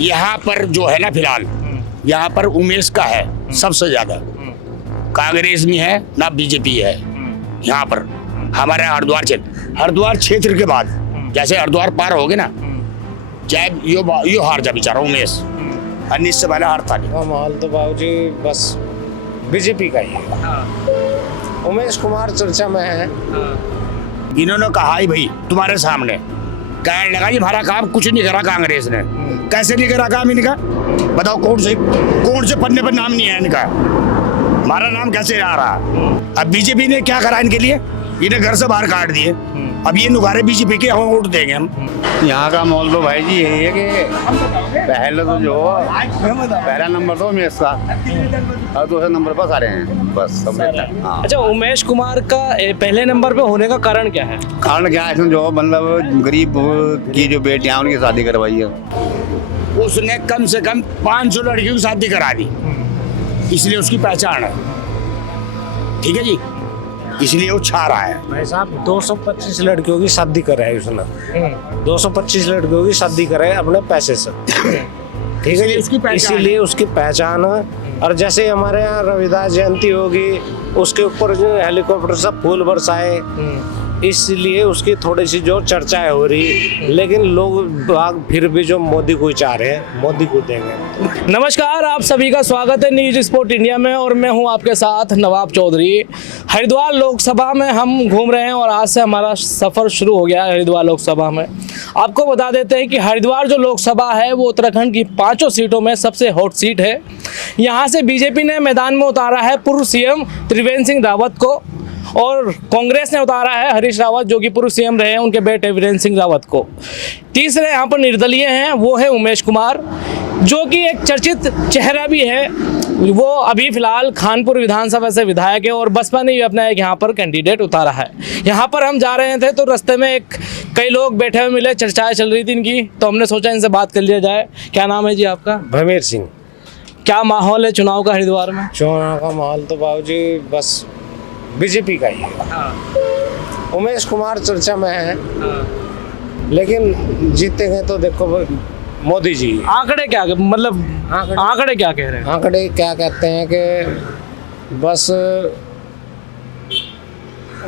यहाँ पर जो है ना फिलहाल यहाँ पर उमेश का है सबसे ज्यादा। कांग्रेस नहीं है ना बीजेपी है यहाँ पर। हमारे हरिद्वार क्षेत्र के बाद जैसे हरिद्वार पार हो गए ना, चाहे यो हार जा बेचारा उमेश, अन्य से पहले हार था नहीं। माहौल तो बाबूजी बस बीजेपी का ही है। उमेश कुमार चर्चा में है। इन्होंने कहा ही भाई तुम्हारे सामने, कहने लगा ये हमारा काम कुछ नहीं करा कांग्रेस ने। कैसे नहीं करा काम इनका बताओ? कौन से पन्ने पर नाम नहीं है इनका? हमारा नाम कैसे आ रहा? अब बीजेपी ने क्या करा इनके लिए? इन्हें घर से बाहर काट दिए। अब ये नुगारे बीजेपी के हम वोट देंगे हम। यहाँ का माहौल तो भाई जी यही है कि पहले तो जो पहला नंबर तो उमेश का और दूसरे नंबर पर सारे हैं बस सब। हाँ। अच्छा, उमेश कुमार का पहले नंबर पे होने का कारण क्या है? कारण क्या है इसमें, जो मतलब गरीब की जो बेटियां उनकी शादी करवाई है। उसने कम से कम 500 लड़कियों की शादी करा दी, इसलिए उसकी पहचान है। ठीक है जी, इसलिए वो छा रहा है। भाई साहब 225 लड़कियों की शादी कराई उसने। 225 लड़कियों की शादी कराई अपने पैसे से। ठीक है जी, इसीलिए उसकी पहचान है। और जैसे हमारे यहाँ रविदास जयंती होगी, उसके ऊपर जो हेलीकॉप्टर से फूल बरसाए, इसलिए उसकी थोड़ी सी जो चर्चाएं हो रही। लेकिन लोग फिर भी जो मोदी को ही चाह रहे हैं, मोदी को देंगे। नमस्कार, आप सभी का स्वागत है न्यूज स्पोर्ट इंडिया में और मैं हूं आपके साथ नवाब चौधरी। हरिद्वार लोकसभा में हम घूम रहे हैं और आज से हमारा सफ़र शुरू हो गया है हरिद्वार लोकसभा में। आपको बता देते हैं कि हरिद्वार जो लोकसभा है वो उत्तराखंड की 5 सीटों में सबसे हॉट सीट है। यहाँ से बीजेपी ने मैदान में उतारा है पूर्व सीएम त्रिवेंद्र सिंह रावत को और कांग्रेस ने उतारा है हरीश रावत जो कि पूर्व सीएम रहे हैं, उनके बेटे वीरेंद्र सिंह रावत को। तीसरे यहाँ पर निर्दलीय हैं, वो है उमेश कुमार जो कि एक चर्चित चेहरा भी है। वो अभी फिलहाल खानपुर विधानसभा से विधायक है और बसपा ने भी अपना एक यहाँ पर कैंडिडेट उतारा है। यहाँ पर हम जा रहे थे तो रास्ते में कई लोग बैठे हुए मिले, चर्चाएं चल रही थी इनकी, तो हमने सोचा इनसे बात कर लिया जाए। क्या नाम है जी आपका? भमेर सिंह। क्या माहौल है चुनाव का हरिद्वार में? चुनाव का माहौल तो बाबूजी बस बीजेपी का ही है। उमेश कुमार चर्चा में है, लेकिन जीतेंगे तो देखो मोदी जी। आंकड़े क्या मतलब आंकड़े क्या कह रहे हैं? आंकड़े क्या कहते हैं कि बस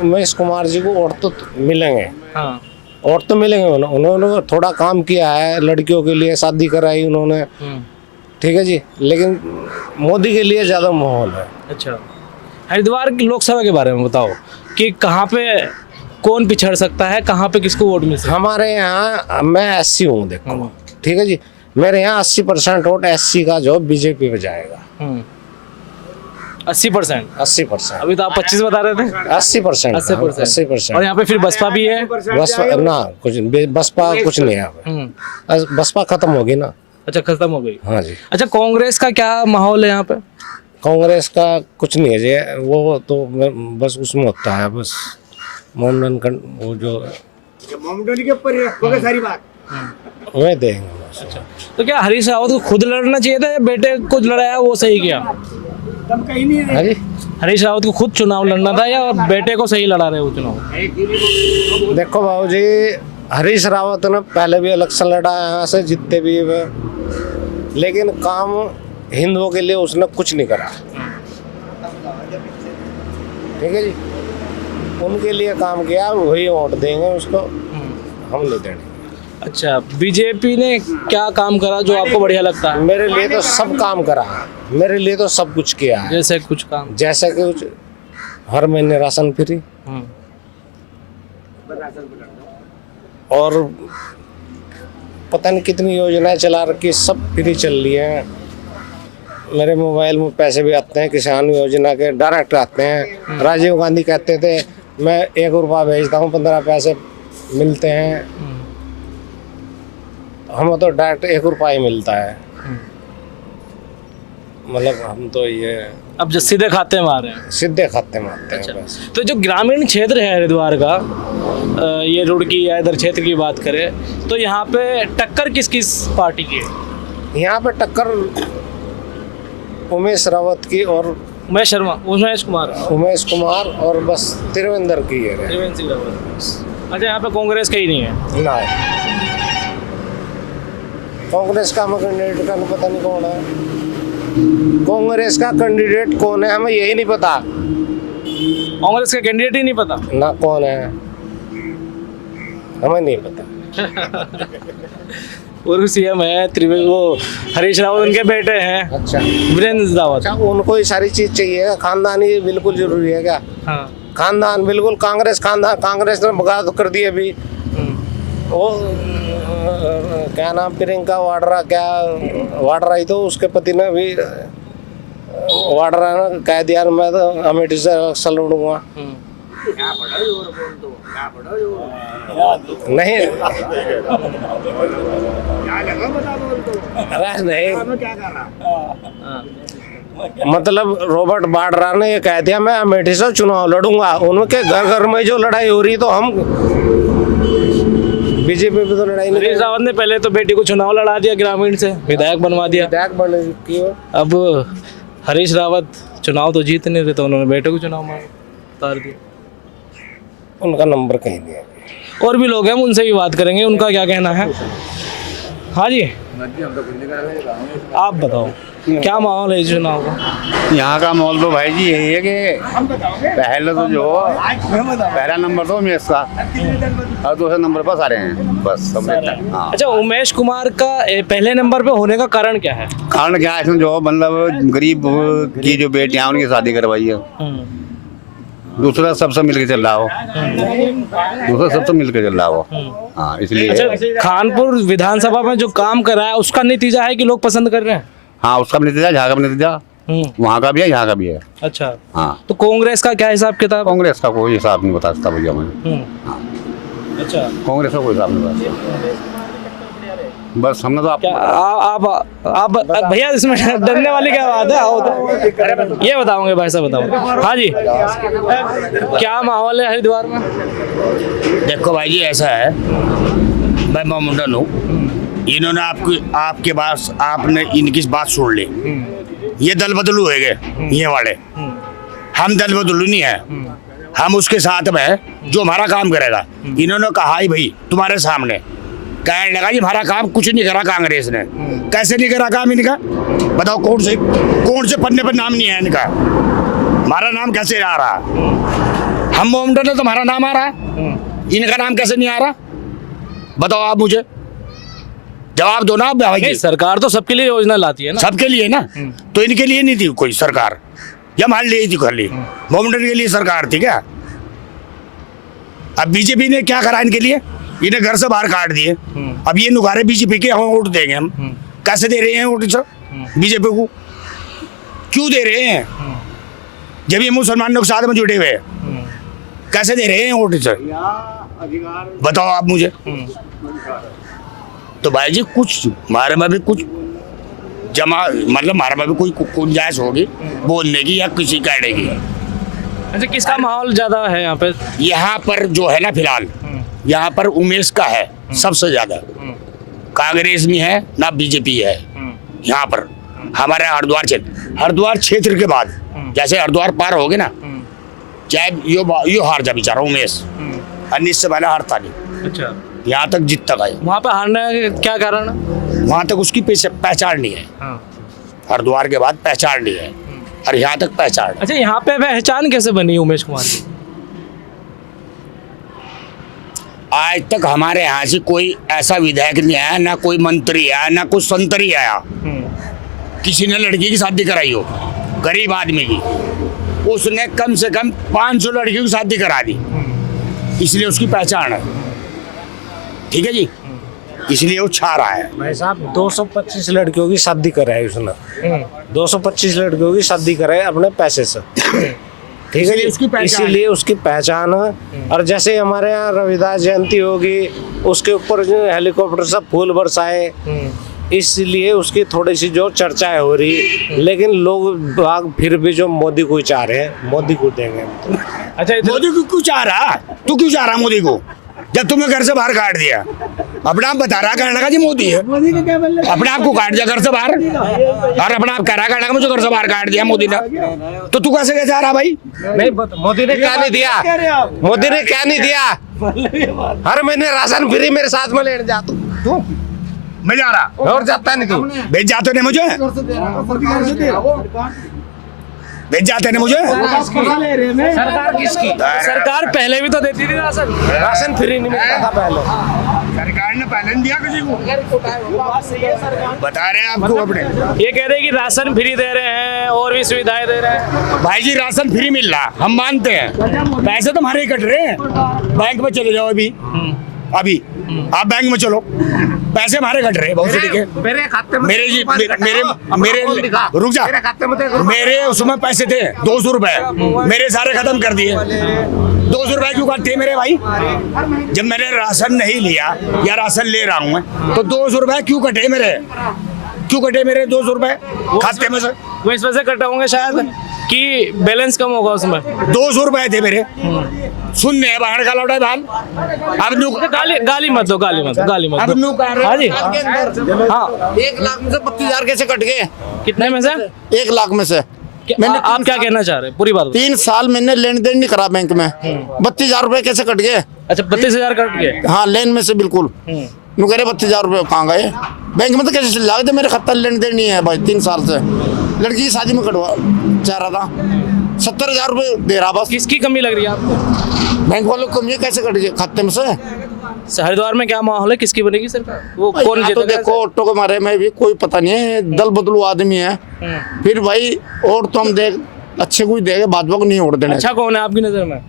उमेश कुमार जी को वोट तो मिलेंगे। हाँ। वोट तो मिलेंगे। उन्होंने थोड़ा काम किया है, लड़कियों के लिए शादी कराई उन्होंने। ठीक है जी, लेकिन मोदी के लिए ज़्यादा माहौल है। अच्छा, हरिद्वार की लोकसभा के बारे में बताओ कि कहाँ पे कौन पिछड़ सकता है, कहाँ पे किसको वोट मिल सकता है? हमारे यहाँ मैं SC हूँ, देखो। ठीक है जी, मेरे यहाँ 80% वोट SC का जो बीजेपी पे जाएगा। 80%? 80%। अभी तो आप 25 बता रहे थे। 80%। 80%। और यहाँ पे फिर बसपा भी है? बसपा ना, बसपा कुछ नहीं है। बसपा खत्म होगी ना। अच्छा, खत्म हो गई। हाँ जी। अच्छा, कांग्रेस का क्या माहौल है यहाँ पे? कांग्रेस का कुछ नहीं है जी, वो तो बस उसमें होता है बस मोमडन वो जो मोमडन के ऊपर रखोगे सारी बात। वह देंगे बस। अच्छा, तो क्या हरीश रावत को खुद लड़ना चाहिए था या बेटे को लड़ाया वो सही किया? हाँ जी, हरीश रावत को खुद चुनाव लड़ना था या बेटे को सही लड़ा रहे वो चुनाव? देखो बाबूजी, हरीश रावत ने पहले भी इलेक्शन लड़ा है, यहाँ से जीतते भी हुए, लेकिन काम हिंदुओं के लिए उसने कुछ नहीं करा। ठीक है जी, उनके लिए काम किया, वही वोट देंगे उसको, हम नहीं देंगे। अच्छा, बीजेपी ने क्या काम करा जो आपको बढ़िया लगता है? मेरे लिए तो सब काम करा, मेरे लिए तो सब कुछ किया है। जैसे कुछ काम? जैसे कि हर महीने राशन फ्री और पता नहीं कितनी योजनाएं चला रखी, सब फ्री चल रही हैं। मेरे मोबाइल में पैसे भी आते हैं, किसान योजना के डायरेक्ट आते हैं। राजीव गांधी कहते थे मैं 1 रुपया भेजता हूँ 15 पैसे मिलते हैं, हमें तो डायरेक्ट 1 रुपया ही मिलता है। मतलब हम तो ये अब जो सीधे खाते में आ रहे हैं, सीधे खाते में आते हैं। अच्छा। बस तो जो ग्रामीण क्षेत्र है हरिद्वार का, ये रुड़की या इधर क्षेत्र की बात करें तो यहाँ पे टक्कर किस किस पार्टी की है? यहाँ पे टक्कर उमेश रावत की और उमेश कुमार और बस त्रिवेंद्र की है। त्रिवेंद्र सिंह रावत। अच्छा, यहाँ पे कांग्रेस का ही नहीं है? ना, कांग्रेस का हमें कैंडिडेट का पता नहीं कौन है। कांग्रेस का कैंडिडेट कौन है हमें यही नहीं पता कांग्रेस का कैंडिडेट ही नहीं पता। ना, कौन है हमें नहीं पता। पूर्व सीएम है वो हरीश रावत, उनके बेटे हैं अच्छा, वीरेंद्र रावत। अच्छा, उनको ही सारी चीज चाहिए। खानदानी बिल्कुल जरूरी है क्या? हाँ। खानदान बिल्कुल, कांग्रेस खानदान, कांग्रेस ने बगावत कर दी अभी। वो क्या नाम, प्रियंका वाड्रा, क्या वाड्रा ही तो, उसके पति ने भी वाड्रा ने कह दिया मैं तो अमेठी से इलेक्शन लड़ूंगा। नहीं, अरे नहीं, मतलब रॉबर्ट वाड्रा ने ये कह दिया मैं अमेठी से चुनाव लड़ूंगा। उनके घर घर में जो लड़ाई हो रही तो हम बीजेपी पे तो लड़ाई नहीं। हरीश रावत ने पहले तो बेटी को चुनाव लड़ा दिया, ग्रामीण से विधायक बनवा दिया। विधायक बन की अब हरीश रावत चुनाव तो जीत नहीं रहे, तो उन्होंने बेटे को चुनाव में उतार दिया। उनका नंबर कहीं नहीं है। और भी लोग हैं, उनसे भी बात करेंगे, उनका क्या कहना है। हाँ जी, आप बताओ क्या माहौल है इस चुनाव का? यहाँ का माहौल तो भाई जी यही है कि पहले तो जो पहला नंबर तो उमेश का और दूसरे नंबर पर सारे हैं, बस सब हाँ। अच्छा, उमेश कुमार का पहले नंबर पे होने का कारण क्या है? कारण क्या है इसमें, जो मतलब गरीब की जो बेटियां उनकी शादी करवाई है। दूसरा सबसे मिलके चल रहा हो, दूसरा सबसे मिलके चल रहा हो। हाँ, इसलिए अच्छा, खानपुर विधानसभा में जो काम कर रहा है उसका नतीजा है कि लोग पसंद कर रहे हैं? हाँ, उसका भी नतीजा, यहाँ का भी नतीजा, वहाँ का भी है, यहाँ का भी है। अच्छा, हाँ, तो कांग्रेस का क्या हिसाब किताब? कांग्रेस का कोई हिसाब नहीं बता सकता भैया मैं। अच्छा, कांग्रेस का कोई हिसाब नहीं बता सकता। बस हमने तो क्या आप भैया, इसमें डरने वाली क्या बात है? आओ तो ये बताओगे भाई साहब, बताओ। हाँ जी, क्या माहौल है हरिद्वार में? देखो भाई जी, ऐसा है, मैं मोहम्मदन हूँ। इन्होंने आपके पास आपने इनकी बात सुन ली। ये दल बदलू है गए ये वाले, हम दल बदलू नहीं है। हम उसके साथ में जो हमारा काम करेगा। इन्होंने कहा ही भाई तुम्हारे सामने, कहने लगा जी हमारा काम कुछ नहीं करा कांग्रेस ने। कैसे नहीं करा काम इनका? बताओ, कौन से पन्ने पर नाम नहीं है इनका? हमारा नाम कैसे आ रहा? हम मोहम्मदन है तो हमारा नाम आ रहा है, इनका नाम कैसे नहीं आ रहा? बताओ आप मुझे जवाब दो ना आप भाई जी। सरकार तो सबके लिए योजना लाती है ना, सबके लिए ना, तो इनके लिए नहीं थी कोई सरकार, या हमारे लिए थी खाली? मोहम्मदन के लिए सरकार थी क्या? अब बीजेपी ने क्या करा इनके लिए? इन्हें घर से बाहर काट दिए। अब ये नुकारे बीजेपी के हम वोट देंगे। हम कैसे दे रहे हैं वोट बीजेपी को? क्यों दे रहे हैं जब ये मुसलमानों के साथ में जुड़े हुए हैं? कैसे दे रहे हैं वोट सर? बताओ आप मुझे। तो भाई जी कुछ हमारे में भी कुछ जमा, मतलब हमारे में भी कोई गुंजाइश होगी बोलने की या किसी कहने की। अच्छा, किसका माहौल ज्यादा है यहाँ पे? यहाँ पर जो है ना फिलहाल, यहाँ पर उमेश का है सबसे ज्यादा। कांग्रेस में है ना बीजेपी है यहाँ पर। हमारे हरिद्वार क्षेत्र के बाद, जैसे हरिद्वार पार हो गए ना, चाहे यो हार जा बेचारा उमेश, अन्य से पहले हारता नहीं। अच्छा, यहाँ तक जीत तक आए। वहाँ पे हारने का क्या कारण है? वहाँ तक उसकी पहचान नहीं है। हरिद्वार के बाद पहचान नहीं है, और यहाँ तक पहचान। अच्छा, यहाँ पे पहचान कैसे बनी उमेश कुमार की? आज तक हमारे यहाँ से कोई ऐसा विधायक नहीं आया, ना कोई मंत्री आया, ना कोई संतरी आया, किसी ने लड़की की शादी कराई हो गरीब आदमी की, उसने कम से कम 500 लड़कियों की शादी करा दी। इसलिए उसकी पहचान है, ठीक है जी, इसलिए वो छा रहा है। भाई साहब 225 लड़कियों की शादी कराई उसने। 225 लड़कियों की शादी कराई अपने पैसे से, ठीक है जी, इसीलिए उसकी पहचान है। और जैसे हमारे यहाँ रविदास जयंती होगी, उसके ऊपर जो हेलीकॉप्टर से फूल बरसाए, इसलिए उसकी थोड़ी सी जो चर्चाएं हो रही। लेकिन लोग फिर भी जो मोदी को चाह रहे हैं, मोदी को देंगे। अच्छा, मोदी को क्यों चाह रहा? तू क्यों चाह रहा मोदी को, जब तुम्हें घर से बाहर काट दिया? अपना आप बता रहा, कहने लगा जी मोदी है, अपने आप को काट दिया घर से बाहर, और अपना आप कह रहा, कहने लगा मुझे घर से बाहर काट दिया मोदी ने। तो तू कैसे चाह रहा भाई? नहीं, मोदी ने क्या नहीं दिया, मोदी ने क्या नहीं दिया। हर महीने राशन फ्री मेरे साथ में लेने जा तू। मैं जा रहा। और जाता नहीं तू। भेज जाते नहीं मुझे, भेज जाते नहीं मुझे। सरकार किसकी? सरकार पहले भी तो देती थी राशन। राशन फ्री नहीं मिलता था पहले। सरकार ने पहले नहीं दिया किसी को, बता रहे हैं आपको अपने। ये कह रहे हैं कि राशन फ्री दे रहे हैं और भी सुविधाएं दे रहे हैं। भाई जी राशन फ्री मिल रहा, हम मानते हैं, पैसे तो हमारे ही कट रहे हैं। बैंक में चले जाओ अभी, अभी आप बैंक में चलो, पैसे हमारे कट रहे हैं बहुत से। ठीक है, मेरे खाते में मेरे जी मेरे रुक जा, मेरे खाते में तो मेरे उसमें पैसे थे 200 रुपए, मेरे सारे खत्म कर दिए। 200 रुपए क्यों काटते मेरे भाई? जब मैंने राशन नहीं लिया या राशन ले रहा हूँ तो 200 रुपए क्यों कटे मेरे? क्यों कटे मेरे 200 रुपए खाते में से? वो इस वजह से कटे होंगे शायद कि बैलेंस कम होगा उसमें। 200 रुपए थे मेरे। सुनने बाहर का लौटा धान। अब न्यू गाली मत दो, गाली मत दो, गाली मत अब दो। न्यू कह रहे हाँ जी, हाँ 1 लाख में से 32,000 कैसे कट गए? कितने में से? 1 लाख में से मैंने आप क्या कहना चाह रहे हैं? पूरी बात बताओ। 3 साल मैंने लेन देन नहीं करा बैंक में, 32,000 रुपए कैसे कट गए? अच्छा 32,000 कट गए। हाँ लेन में से बिल्कुल। नु कह रहे 32,000 रुपए कहाँ गए? बैंक में तो कैसे चल जाएगा? मेरे खाता लेन देन नहीं है भाई 3 साल से। लड़की की शादी में कटवा चाह रहा था, 70,000 रुपए दे रहा बस। किसकी कमी लग रही है आपको? बैंक वालों को ये कैसे कट गए खाते में से? हरिद्वार में क्या माहौल है? किसकी बनेगी सरकार? वो कौन यहाँ तो जीतेगा? देखो ऑटो के मारे में भी कोई पता नहीं है, दल बदलू आदमी है। फिर भाई और तो हम देख अच्छे कोई देखे, भाजपा को नहीं वोट देने। अच्छा कौन है आपकी नजर में?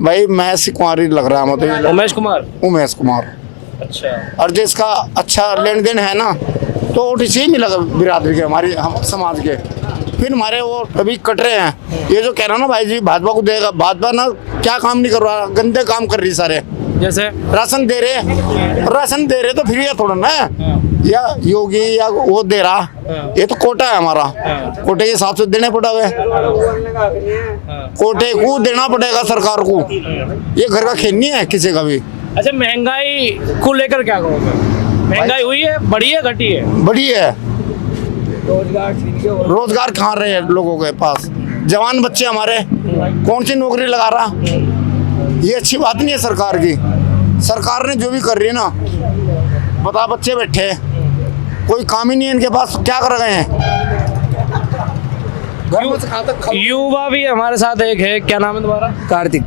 भाई महस कुमारी लग रहा है मुझे, उमेश कुमार। उमेश कुमार। अच्छा, और जिसका अच्छा लेन देन है ना तो वोट इसे ही मिलेगा बिरादरी के, हमारी हम समाज के। फिर हमारे वो अभी कट रहे हैं। ये जो कह रहा ना भाई जी भाजपा को देगा, भाजपा ना क्या काम नहीं कर रहा, गंदे काम कर रही सारे। जैसे राशन दे रहे तो फिर ये थोड़ा ना या योगी या वो दे रहा, ये तो कोटा है हमारा, कोटे के हिसाब से देने पड़ेगा, कोटे को देना पड़ेगा सरकार को। ये घर का खेल नहीं है किसी का भी। अच्छा महंगाई को लेकर क्या कहोगे? महंगाई हुई है, बढ़ी है, घटी है? बड़ी है। रोजगार कहाँ रहे हैं लोगों के पास? जवान बच्चे हमारे कौन सी नौकरी लगा रहा? ये अच्छी बात नहीं है सरकार की। सरकार ने जो भी कर रही है ना, बता बच्चे बैठे कोई काम ही नहीं है इनके पास, क्या कर रहे हैं? घर में से कहाँ तक युवा भी हमारे साथ एक है, क्या नाम है तुम्हारा? कार्तिक।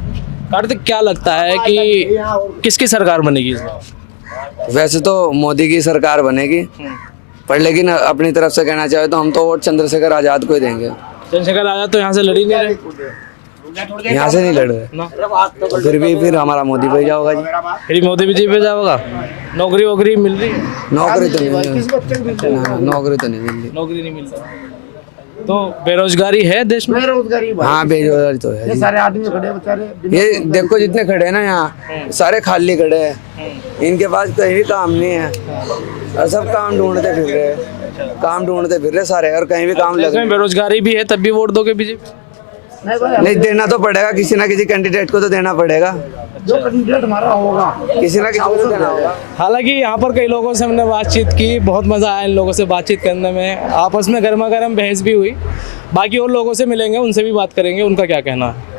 कार्तिक, क्या लगता है कि किसकी सरकार बनेगी इसमें? वैसे तो मोदी की सरकार बनेगी, पर लेकिन अपनी तरफ से कहना चाहे तो हम तो वोट चंद्रशेखर आजाद को ही देंगे। चंद्रशेखर आजाद तो यहाँ से लड़ ही नहीं रहे। यहाँ से नहीं लड़ रहे ना। तो फिर हमारा मोदी पे जाओगा जी। फिर मोदी भी जी पे जाओगा। नौकरी वोकरी मिल रही है? नौकरी तो नहीं नौकरी तो नहीं मिल रही। नौकरी नहीं मिल रही तो बेरोजगारी है देश में। हाँ बेरोजगारी तो है जी। सारे आदमी खड़े बेचारे। ये देखो जितने खड़े हैं ना यहाँ सारे खाली खड़े हैं, इनके पास कहीं भी काम नहीं है और सब काम ढूंढते फिर रहे सारे, और कहीं भी काम लग इसमें बेरोजगारी भी है तब भी वोट दोगे बीजेपी? नहीं, देना तो पड़ेगा, किसी ना किसी कैंडिडेट को तो देना पड़ेगा, जो कैंडिडेट हमारा होगा किसी ना किसी को देना होगा। हालांकि यहाँ पर कई लोगों से हमने बातचीत की, बहुत मज़ा आया इन लोगों से बातचीत करने में, आपस में गर्मा गर्म बहस भी हुई। बाकी और लोगों से मिलेंगे, उनसे भी बात करेंगे, उनका क्या कहना है।